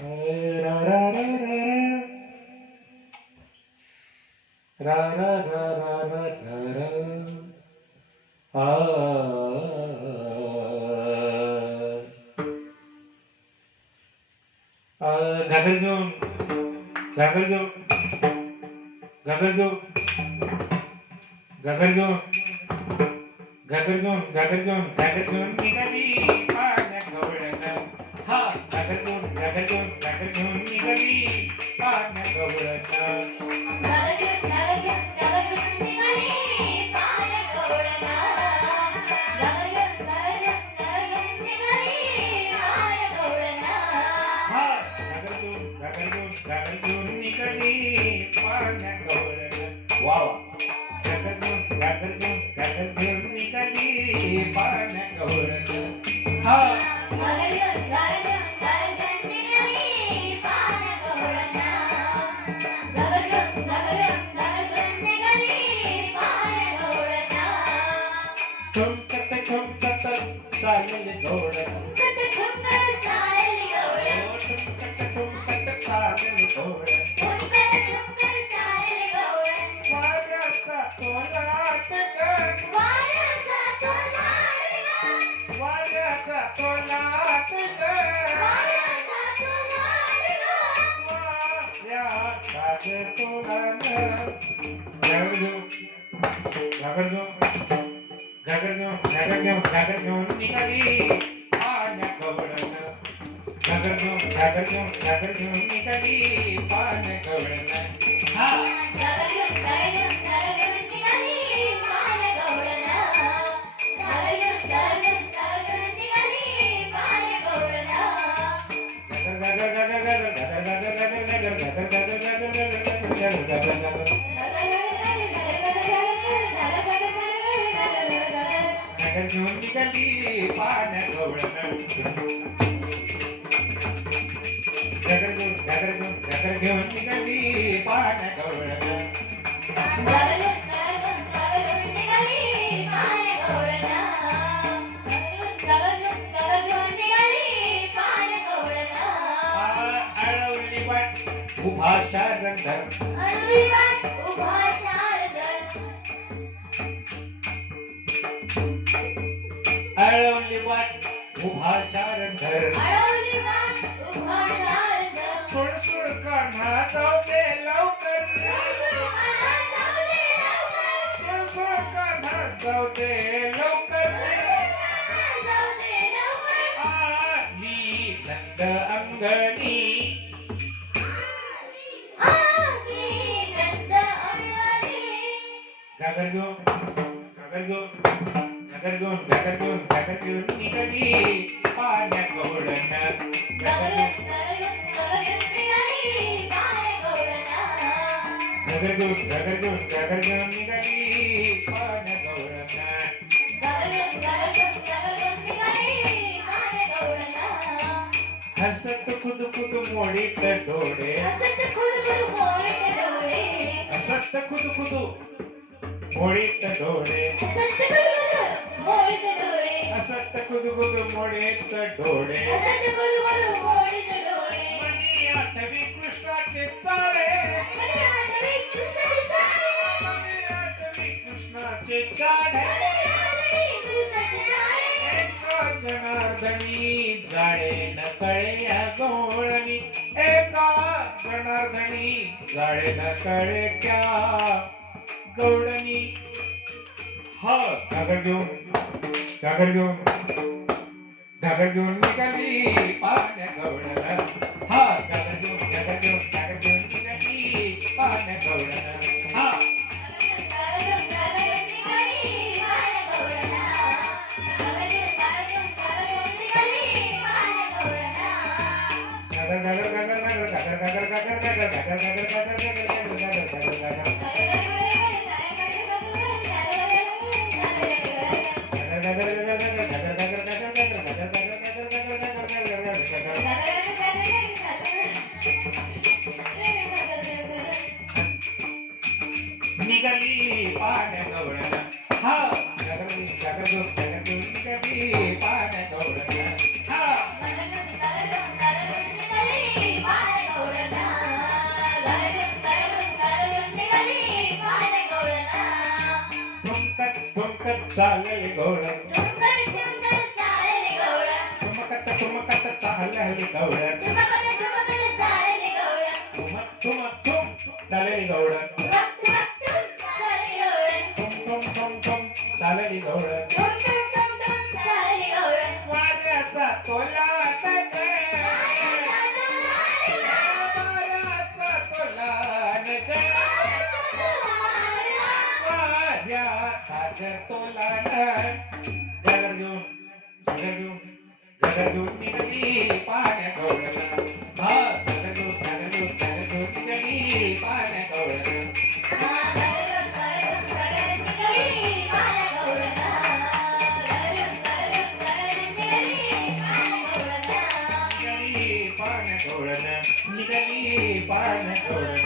रा रा रा रा रा रा रा रा रा रा आ घागर घेऊन घागर घेऊन घागर घेऊन घागर घेऊन घागर घेऊन घागर घेऊन घागर घेऊन निघाली पाण्यात गवळण हा घागर घेऊन निघाली पाण्यात गवळण घागर घेऊन निघाली पाण्यात गवळण वा वा घागर घेऊन निघाली पाण्यात गवळण हा ठुमकत चालले गवळण ठुमकत चालले गवळण वाऱ्याचा तोलाट ग वाऱ्याचा तोलाट ग वाऱ्याचा तोलाट घागर घेऊन निघाली पाण्यात गवळण घागर घेऊन निघाली पाण्यात गवळण हा घागर घेऊन निघाली पाण्यात गवळण घागर घेऊन निघाली पाण्यात गवळण अळवली वाट उभा शारंधर अळवली वाट उभा शारंधर सोड सोड कान्हा जाऊ दे लवकर सोड सोड कान्हा जाऊ दे लवकर आली नंद अंगणी घागर घेऊन निघाली पाण्यात गवळण घागर घेऊन निघाली पाण्यात गवळण हसत खुद मोडीत डोळे हसत खुद मोडीत डोळे हसत खुद मोडीत डोळे मनी आठवी कृष्णाचे चाळे कृष्णाचे चाळे जनार्दनी जाळे न कळे गवळणी एका जनार्दनी जाळे न कळे क्या गवळणी हा घागर घेऊन निघाली पाण्यात गवळण हा घागर घेऊन निघाली पाण्यात गवळण हा निघाली पाण्यात गवळण हा निघाली पाण्यात गवळण हा चालले घोड ठुमकत ठुमकत चालले घोड ठुमक ठुमक ठुम चालले घोड ठुम ठुम ठुम ठुम चालले घोड वाऱ्याचा तोला वाऱ्याचा तोला वाऱ्याचा तोला जगर घेऊन निघाली पाण्या गवळण हा जगर घेऊन निघाली पाण्या गवळण निघाली पाण्या गवळण